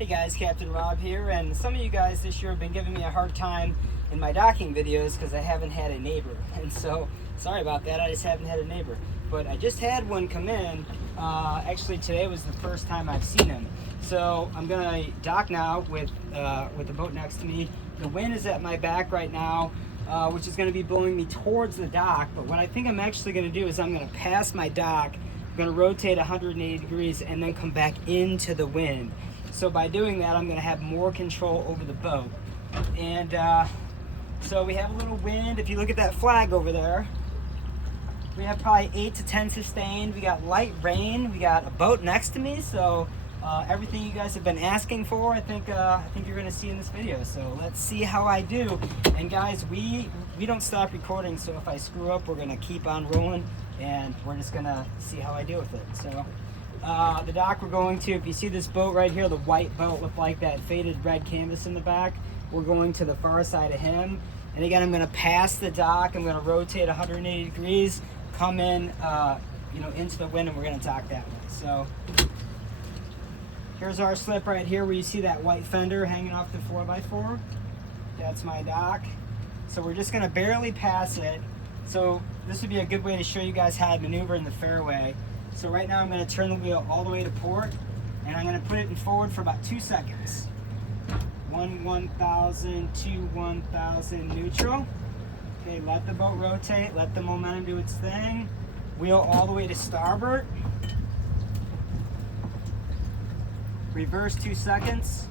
Hey guys, Captain Rob here, and some of you guys this year have been giving me a hard time in my docking videos because I haven't had a neighbor. And so, sorry about that, I just haven't had a neighbor. But I just had one come in. Actually, today was the first time I've seen him. So I'm gonna dock now with the boat next to me. The wind is at my back right now, which is gonna be blowing me towards the dock. But what I think I'm actually gonna do is I'm gonna pass my dock, I'm gonna rotate 180 degrees and then come back into the wind. So by doing that, I'm gonna have more control over the boat. And so we have a little wind. If you look at that flag over there, we have probably 8 to 10 sustained. We got light rain. We got a boat next to me. So everything you guys have been asking for, I think you're gonna see in this video. So let's see how I do. And guys, we don't stop recording. So if I screw up, we're gonna keep on rolling, and we're just gonna see how I do with it. So. The dock we're going to, if you see this boat right here, the white boat with like that faded red canvas in the back, we're going to the far side of him. And again, I'm going to pass the dock, I'm going to rotate 180 degrees, come in, into the wind, and we're going to dock that way. So here's our slip right here where you see that white fender hanging off the 4x4. That's my dock. So we're just going to barely pass it. So this would be a good way to show you guys how to maneuver in the fairway. So right now I'm going to turn the wheel all the way to port, and I'm going to put it in forward for about 2 seconds. 1,000, 1,000 neutral. Okay, let the boat rotate, let the momentum do its thing. Wheel all the way to starboard. Reverse 2 seconds.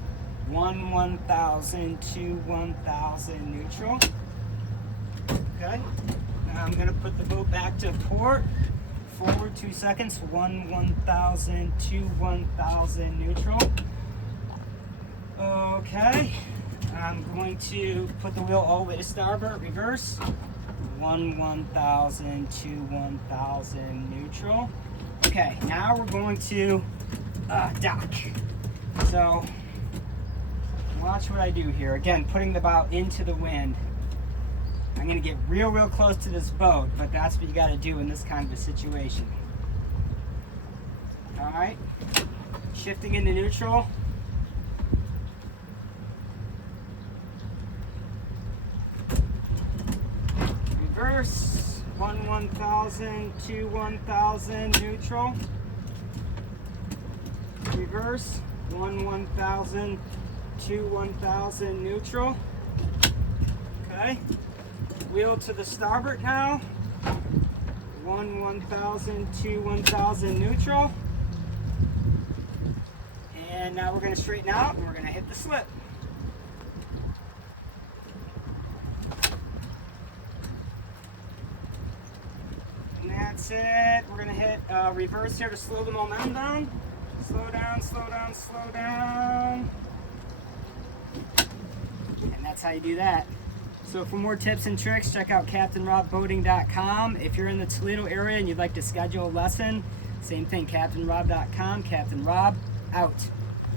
1,000, 1,000 neutral. Okay, now I'm going to put the boat back to port. Forward 2 seconds, 1,000, 1,000 neutral. Okay, I'm going to put the wheel all the way to starboard, reverse. 1,000, 1,000 neutral. Okay, now we're going to dock. So watch what I do here. Again, putting the bow into the wind. I'm going to get real close to this boat, but that's what you got to do in this kind of a situation. All right, shifting into neutral. Reverse, 1,000, 1,000 neutral. Reverse, 1,000, 1,000 neutral. Okay. Wheel to the starboard now. 1,000, 1,000 neutral. And now we're going to straighten out and we're going to hit the slip. And that's it. We're going to hit reverse here to slow the momentum down. Slow down, slow down, slow down. And that's how you do that. So for more tips and tricks, check out CaptainRobBoating.com. If you're in the Toledo area and you'd like to schedule a lesson, same thing, CaptainRob.com. Captain Rob, out.